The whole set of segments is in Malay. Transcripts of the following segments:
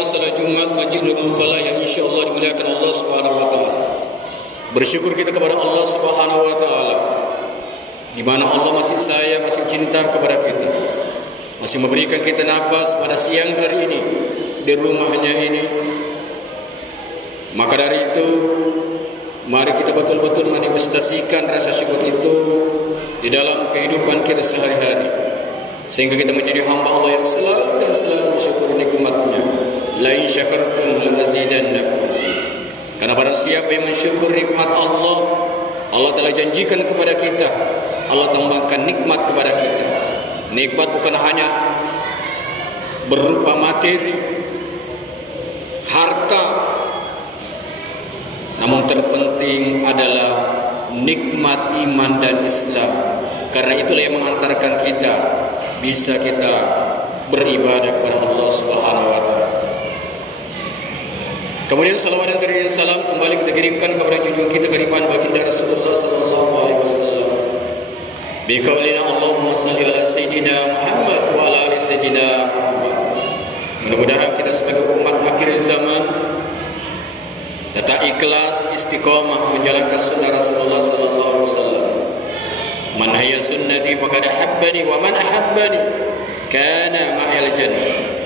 pertama salat Jumat Masjid Nurul Falah yang insyaallah dimuliakan Allah Subhanahu wa taala. Bersyukur kita kepada Allah Subhanahu wa taala di mana Allah masih sayang, masih cinta kepada kita. Masih memberikan kita napas pada siang hari ini di rumahnya ini. Maka dari itu mari kita betul-betul manifestasikan rasa syukur itu di dalam kehidupan kita sehari-hari, sehingga kita menjadi hamba Allah yang selalu dan selalu bersyukur nikmatnya. La in syakartum lazidannakum. Karena barang siapa yang mensyukur nikmat Allah, Allah telah janjikan kepada kita, Allah tambahkan nikmat kepada kita. Nikmat bukan hanya berupa materi, harta, namun terpenting adalah nikmat iman dan Islam. Karena itulah yang mengantarkan kita bisa kita beribadah kepada Allah Subhanahu wa taala. Kemudian salawat dan salam kembali kita kirimkan kepada junjungan kita kehormatan baginda Rasulullah sallallahu alaihi wasallam. Bi qaulina Allahumma shalli ala sayyidina Muhammad wa ala ali sayyidina Muhammad. Mudah-mudahan kita sebagai umat akhir zaman tetap ikhlas istiqamah menjalankan sunnah Rasulullah sallallahu alaihi wasallam. Man hayya sunnati faqad ahabbani wa man ahabbani kana ma'al jannah.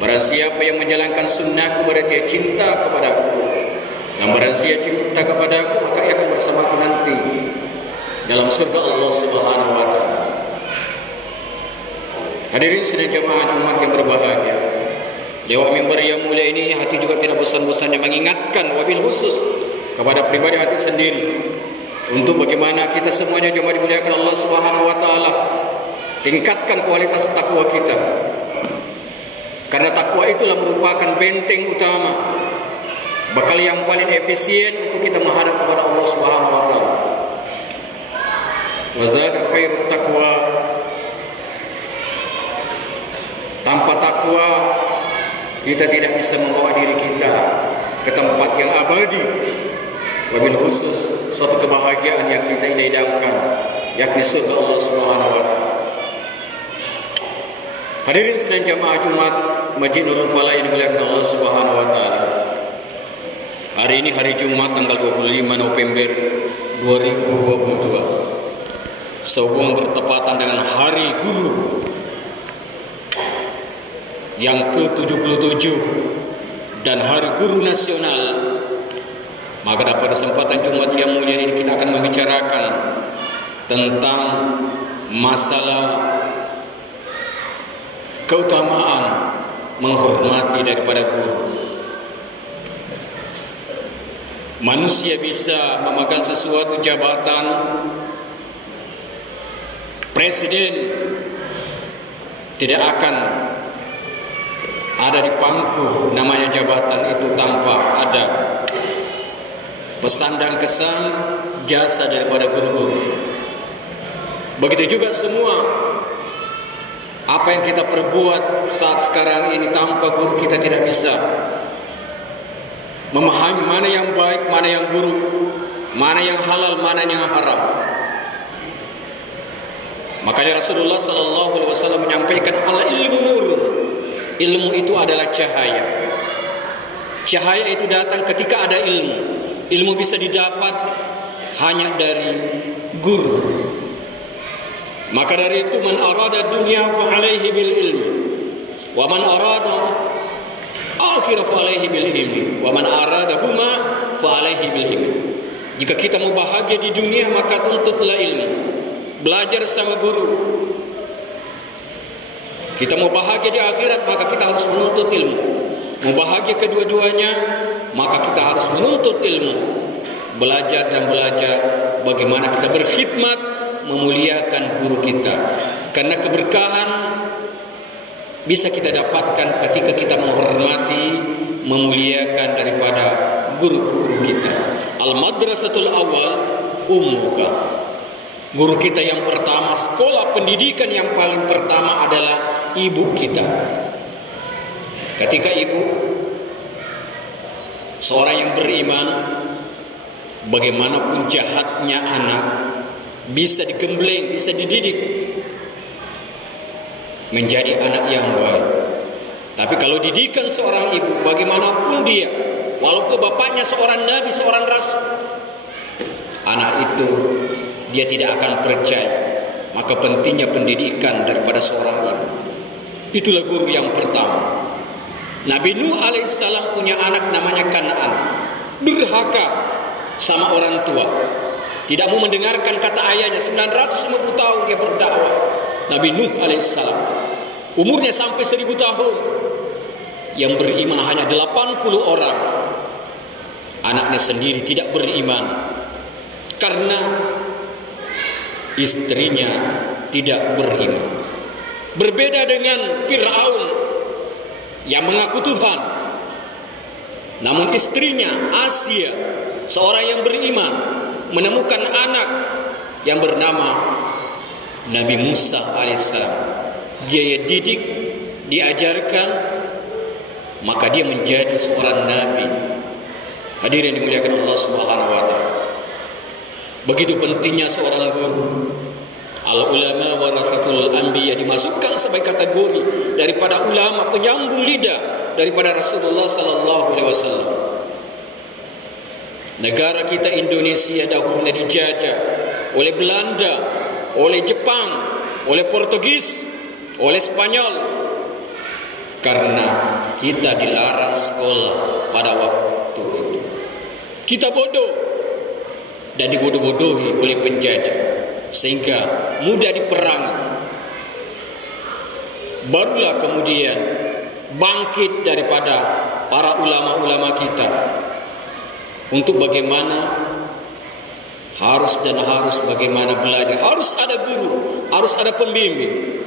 Barang siapa yang menjalankan sunnahku berarti dia cinta kepadaku, dan barang siapa cinta kepadaku maka ia akan bersamaku nanti dalam surga Allah Subhanahu wa taala. Hadirin sidang jemaah Jumat yang berbahagia, lewat mimbar yang mulia ini hati juga tidak bosan-bosannya mengingatkan wabil khusus kepada pribadi hati sendiri untuk bagaimana kita semuanya jemaah dimuliakan Allah Subhanahu wa taala tingkatkan kualitas takwa kita. Karena takwa itulah merupakan benteng utama, bekal yang paling efisien untuk kita menghadap kepada Allah Subhanahu wa taala. Wa zada khairut taqwa. Tanpa takwa kita tidak bisa membawa diri kita ke tempat yang abadi, wabil khusus suatu kebahagiaan yang kita idam-idamkan, yakni surga Allah Subhanahu wa taala. Hadirin sedang jamaah Jumat Masjid Nurul Falah yang dimuliakan Allah Subhanahu wa taala. Hari ini hari Jumat tanggal 25 November 2022. Sehubungan bertepatan dengan Hari Guru yang ke-77 dan Hari Guru Nasional, maka pada kesempatan Jumat yang mulia ini kita akan membicarakan tentang masalah keutamaan menghormati daripada guru. Manusia bisa memegang sesuatu jabatan presiden, tidak akan ada di pangku namanya jabatan itu tanpa ada pesan dan kesan jasa daripada guru-guru. Begitu juga semua apa yang kita perbuat saat sekarang ini tanpa guru kita tidak bisa memahami mana yang baik, mana yang buruk, mana yang halal, mana yang haram. Makanya Rasulullah sallallahu alaihi wasallam menyampaikan al-ilmu nur. Ilmu itu adalah cahaya. Cahaya itu datang ketika ada ilmu. Ilmu bisa didapat hanya dari guru. Maka dari itu man arada dunya fa alaihi bil ilmi wa man arada akhirah fa alaihi bil ilmi wa man arada huma fa alaihi bil ilmi. Jika kita mau bahagia di dunia maka tuntutlah ilmu. Belajar sama guru. Kita mau bahagia di akhirat maka kita harus menuntut ilmu. Mau bahagia kedua-duanya maka kita harus menuntut ilmu. Belajar dan belajar bagaimana kita berkhidmat memuliakan guru kita. Karena keberkahan bisa kita dapatkan ketika kita menghormati, memuliakan daripada guru-guru kita. Al-madrasatul awal ummuka. Guru kita yang pertama, sekolah pendidikan yang paling pertama adalah ibu kita. Ketika ibu seorang yang beriman, bagaimanapun jahatnya anak, bisa digembleng, bisa dididik menjadi anak yang baik. Tapi kalau didikan seorang ibu, bagaimanapun dia, walaupun bapaknya seorang nabi, seorang rasul, anak itu dia tidak akan percaya. Maka pentingnya pendidikan daripada seorang ibu. Itulah guru yang pertama. Nabi Nuh alaihissalam punya anak namanya Kan'an. Durhaka sama orang tua, tidak mau mendengarkan kata ayahnya. 950 tahun dia berdakwah, Nabi Nuh alaihissalam. Umurnya sampai 1000 tahun. Yang beriman hanya 80 orang. Anaknya sendiri tidak beriman karena istrinya tidak beriman. Berbeda dengan Fir'aun yang mengaku Tuhan, namun istrinya Asia, seorang yang beriman, menemukan anak yang bernama Nabi Musa alaihissalam. Dia didik, diajarkan, maka dia menjadi seorang nabi. Hadirin dimuliakan Allah Subhanahu wa taala. Begitu pentingnya seorang guru. Al-ulama warathatul anbiya dimasukkan sebagai kategori daripada ulama penyambung lidah daripada Rasulullah sallallahu alaihi wasallam. Negara kita Indonesia dahulunya dijajah oleh Belanda, oleh Jepang, oleh Portugis, oleh Spanyol, karena kita dilarang sekolah pada waktu itu. Kita bodoh dan dibodoh-bodohi oleh penjajah sehingga mudah diperangi. Barulah kemudian bangkit daripada para ulama-ulama kita untuk bagaimana harus bagaimana belajar. Harus ada guru, harus ada pembimbing.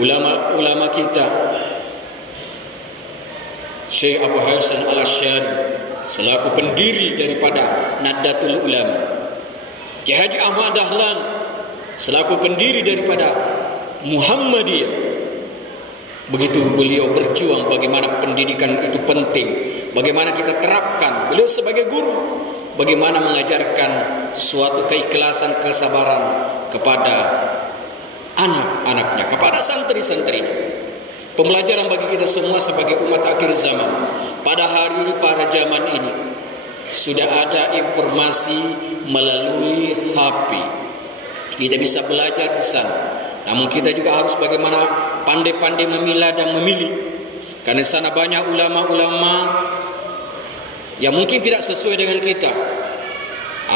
Ulama-ulama kita, Syekh Abu Hasan Al-Asy'ari selaku pendiri daripada Nahdlatul Ulama, Kiai Haji Ahmad Dahlan selaku pendiri daripada Muhammadiyah. Begitu beliau berjuang bagaimana pendidikan itu penting, bagaimana kita terapkan. Beliau sebagai guru, bagaimana mengajarkan suatu keikhlasan, kesabaran kepada anak-anaknya, kepada santri-santrinya. Pembelajaran bagi kita semua sebagai umat akhir zaman. Pada hari ini, pada zaman ini, sudah ada informasi melalui HP. Kita bisa belajar di sana. Namun kita juga harus bagaimana pandai-pandai memilah dan memilih. Karena di sana banyak ulama-ulama yang mungkin tidak sesuai dengan kita.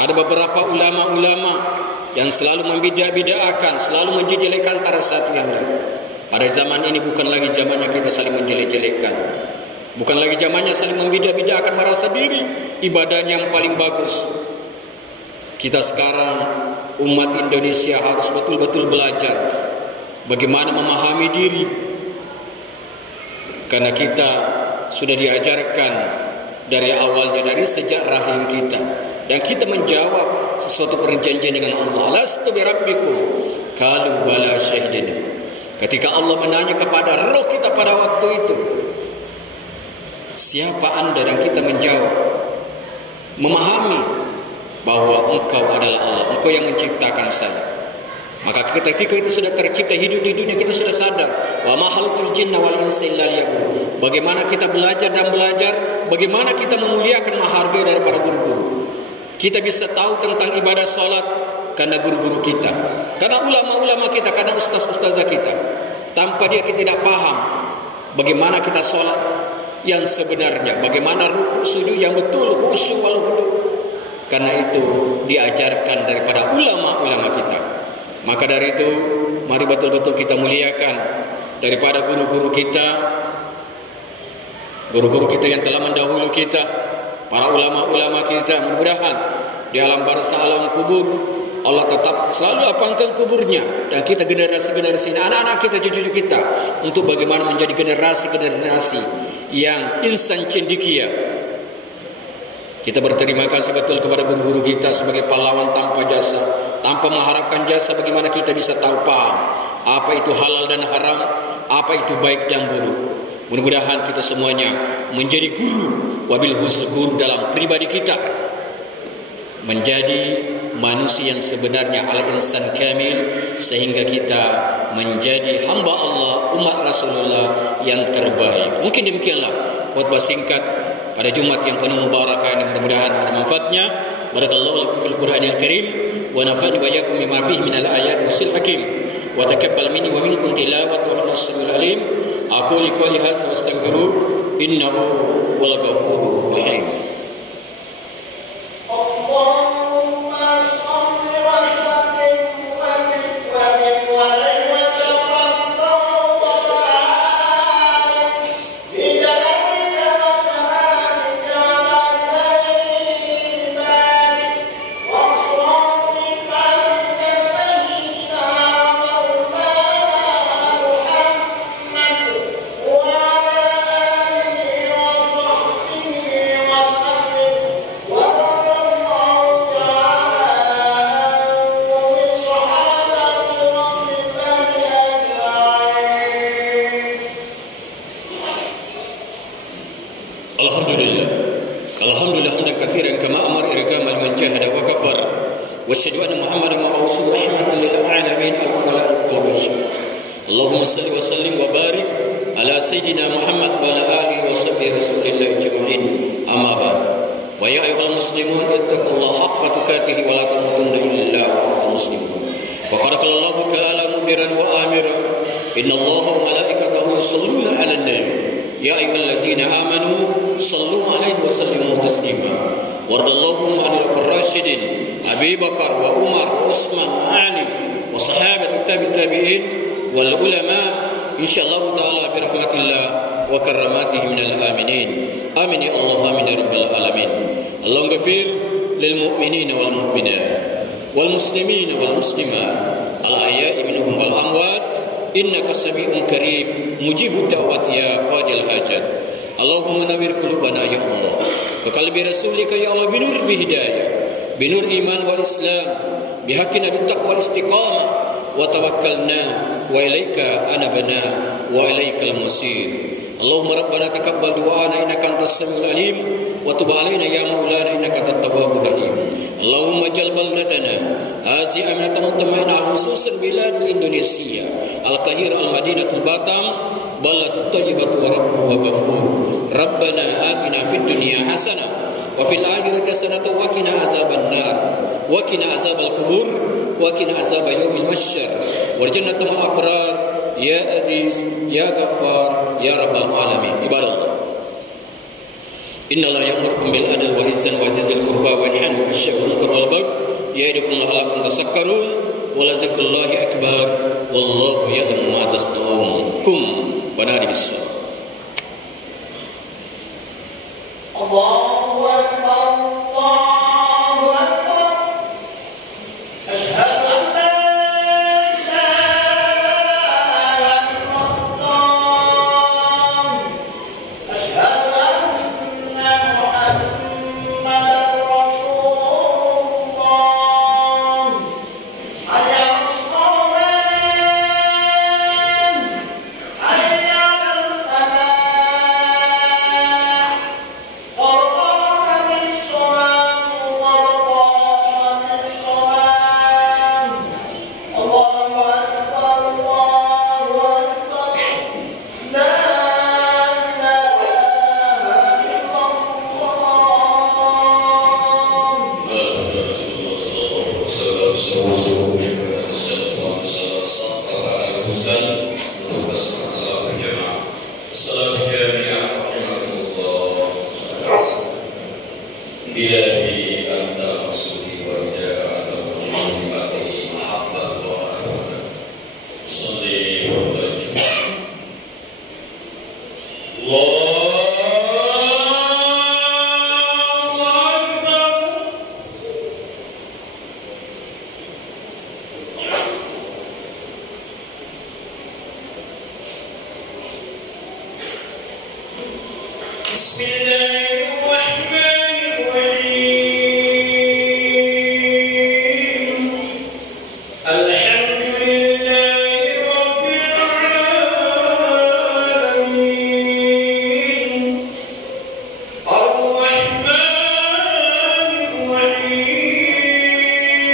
Ada beberapa ulama-ulama yang selalu membidak-bidakkan, selalu menjelek-jelekan antara satu yang lain. Pada zaman ini bukan lagi zamannya kita saling menjelek-jelekkan. Bukan lagi zamannya saling membidak-bidakkan, merasa diri ibadahnya yang paling bagus. Kita sekarang umat Indonesia harus betul-betul belajar bagaimana memahami diri. Karena kita sudah diajarkan dari awalnya, dari sejak rahim kita. Dan kita menjawab sesuatu perjanjian dengan Allah. Lastu birabbikum qalu bala syahidina. Ketika Allah menanya kepada roh kita pada waktu itu, siapa anda? Dan kita menjawab, memahami bahwa engkau adalah Allah, engkau yang menciptakan saya. Maka ketika itu sudah tercipta, hidup di dunia, kita sudah sadar wa ma khalaqtul jinna wal insa illa liya'budun. Bagaimana kita belajar dan belajar, bagaimana kita memuliakan, menghargai daripada guru-guru. Kita bisa tahu tentang ibadah salat karena guru-guru kita, karena ulama-ulama kita, karena ustaz-ustazah kita. Tanpa dia kita tidak paham bagaimana kita sholat yang sebenarnya, bagaimana rukuk sujud yang betul, khusyuk wal khudu'. Karena itu diajarkan daripada ulama-ulama kita. Maka dari itu mari betul-betul kita muliakan daripada guru-guru kita, guru-guru kita yang telah mendahulu kita, para ulama-ulama kita. Mudah-mudahan di alam barzakh, alam kubur, Allah tetap selalu lapangkan kuburnya. Dan kita generasi-generasi ini, anak-anak kita, cucu-cucu kita, untuk bagaimana menjadi generasi-generasi yang insan cendekia. Kita berterima kasih betul kepada guru-guru kita sebagai pahlawan tanpa jasa, tanpa mengharapkan jasa. Bagaimana kita bisa tahu paham apa itu halal dan haram, apa itu baik dan buruk. Mudah-mudahan kita semuanya menjadi guru, wabil khusus guru dalam pribadi kita, menjadi manusia yang sebenarnya, al-insan kamil, sehingga kita menjadi hamba Allah, umat Rasulullah yang terbaik. Mungkin demikianlah khutbah singkat pada Jumat yang penuh mubarakah ini, mudah-mudahan ada manfaatnya. Barakallahu lakum fil Qur'anil Karim wa nafa'ani wa iyyakum bima fihi minal ayati wasil hakim wa taqabbal minni wa minkum tilawatahu innahu samiul alim. Aqulu qouli hadza wa astaghfiru innahu wal ghafurur rahim. Alhamdulillah hamdan katsiran kama amara irgamal man jahada wa kafar wa asyhadu anna Muhammadan mab'uutsun rahmatan lil alamin al-khalaiq wal bashar. Allahumma salli wa sallim wa barik ala sayyidina Muhammad wa ala alihi wa sahbihi rasulillah ajma'in. Amma ba'd. Wa ya ayyuhal muslimun ittaqullaha haqqa tuqatih wa la tamutunna illa wa antum muslimun. Wa qala Allah ta'ala mubiran wa amiran innallaha wa malaikatahu yusholluna 'alan nabi ya ayyuhalladzina amanu sallu alaihi wa sallimu taslima. Wardallahu anil farashidin Abi Bakar wa Umar, Utsman, Ali wa sahabat tabi'in wal ulama insyaallah taala bi rahmatillah wa karamatihi minal aminin. Amin ya Allah, amin ya rabbal alamin. Allahumma ghfir lil mu'minina wal mu'minat wal muslimina wal muslimat al ahya'i minhum wal amwat innaka sami'un qarib mujibud da'wat ya qadil hajat. Allahumma nawwir qulubana ya Allah wa qalbi rasulika ya Allah binur bihidayah binur iman wal islam bihaqqina bittaqwa wal istiqamah wa tawakkalna wa ilaika anabna wa ilaikal masir. Allahumma rabbana taqabbal du'ana innaka antas samiul alim wa tub alaina ya maulana innaka antat tawwabur rahim. Allahumma jal baldatana hazi aminatan mutmainah khususan biladul Indonesia al-Qahira al-Madinatul Batam baldatut thayyibatu wa rabbuhu wa ghafur. Rabbana atina fid dunya hasanah wa fil akhirati hasanah wa qina azabannar wa qina azabal qubur wa qina azab yaumil mahsyar warjannatul abrar ya aziz ya ghaffar ya rabbal alamin. Ibadallah, innallaha ya'murukum bil adli wal ihsani wa ita'i dzil qurba wa yanha 'anil fahsya'i wal munkari wal baghi ya'idukum la'allakum tadhakkarun wa la dzikrullahi akbar wallahu ya'lamu ma tasna'un. Kum banadi bis. Allahu akbar, Allahu akbar. Asyhadu an la ilaha illallah. Asyhadu anna Muhammadar Rasulullah. Hayya 'alas shalah, hayya 'alal falah. Ilahi anta masudi wa ridha anta muhammadi mahabba wa rahmah salli wa barik Allahu akbar. Bismillahirrahmanirrahim. Alhamdulillahi rabbil alamin. Ar-Rahmanir Rahim.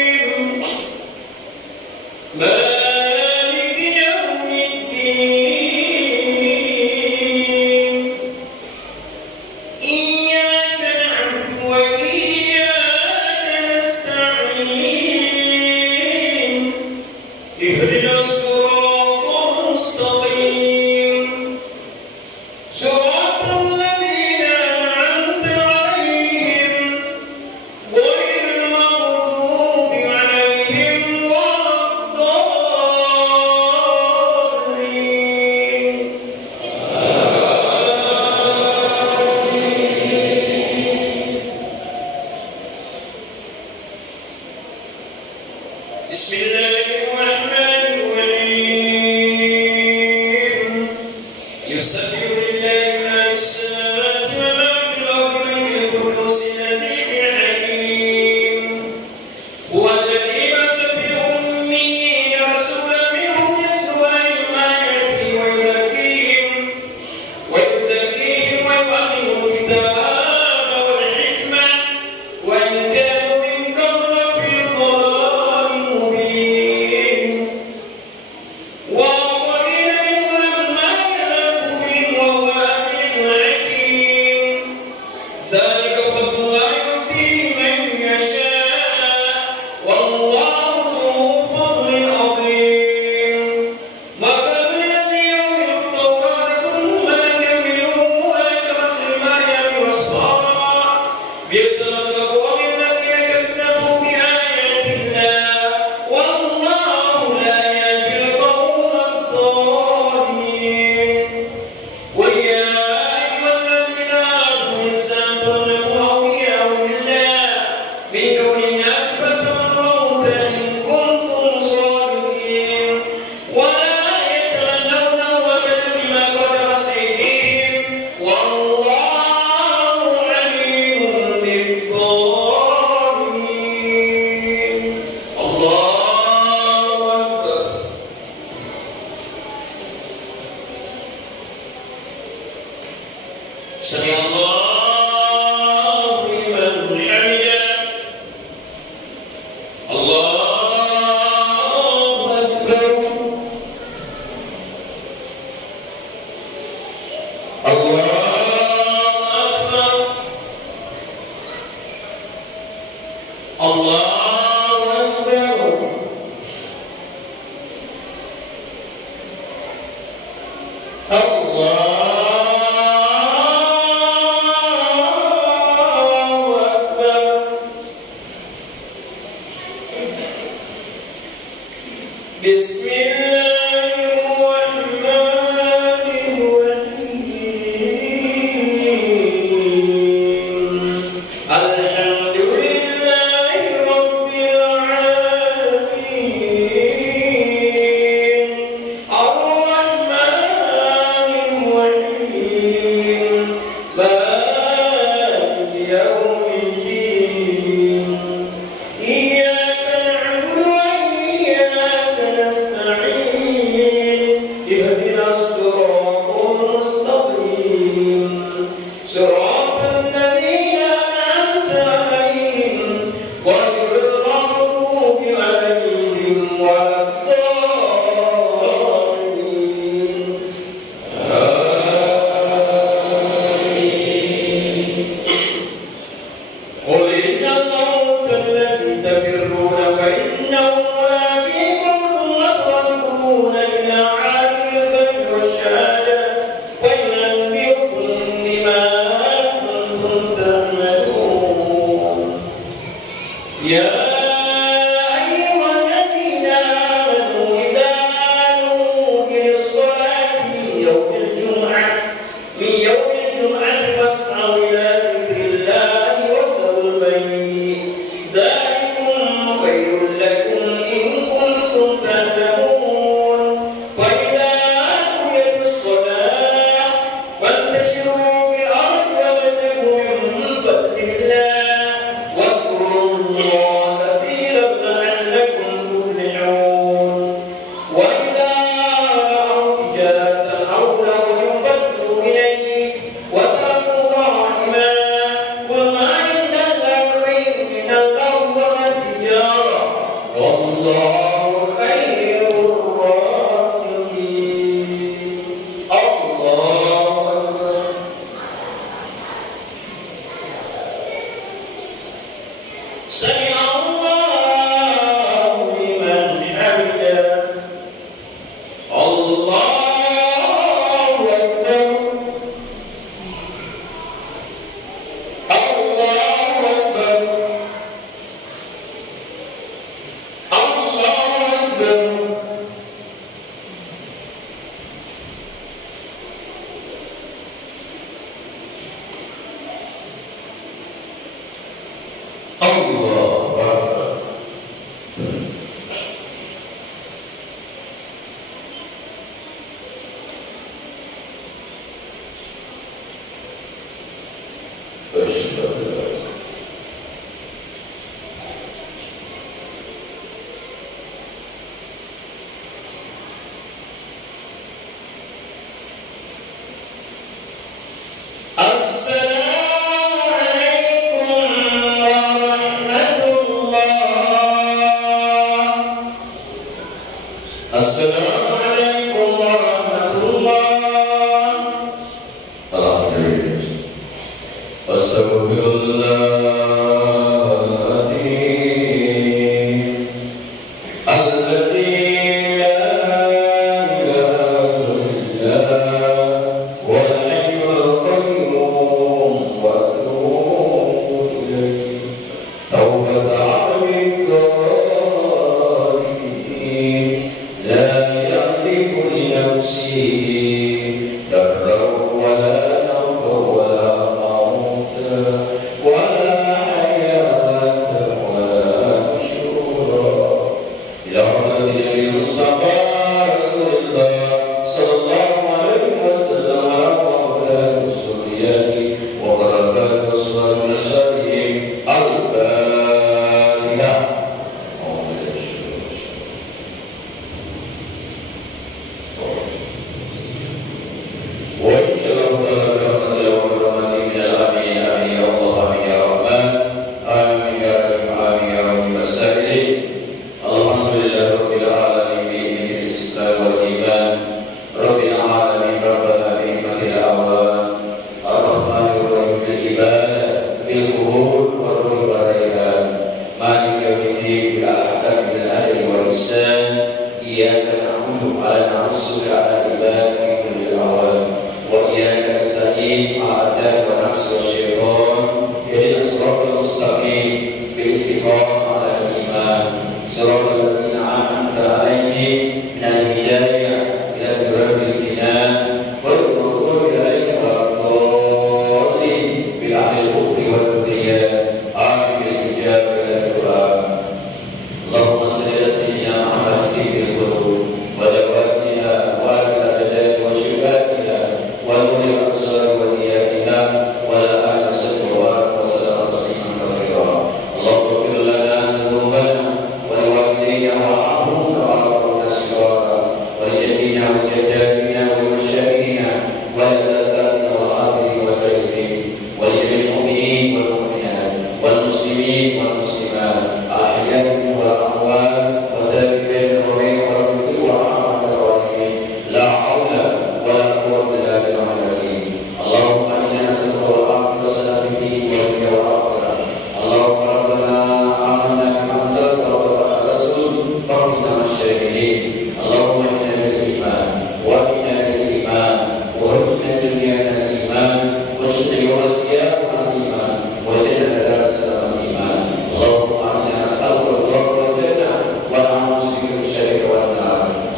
فإنه ملاقيكم ثم تردون إلى عالم الغيب والشهادة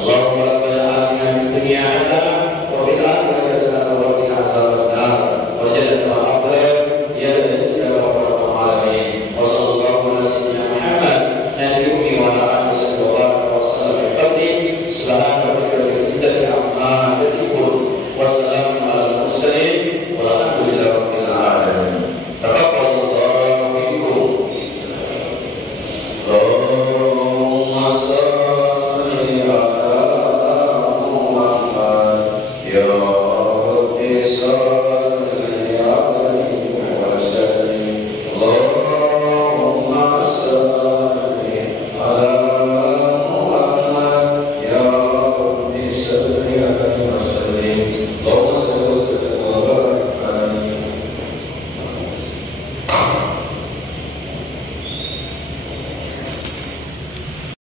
Allahumma rabbana atina fid dunya hasanah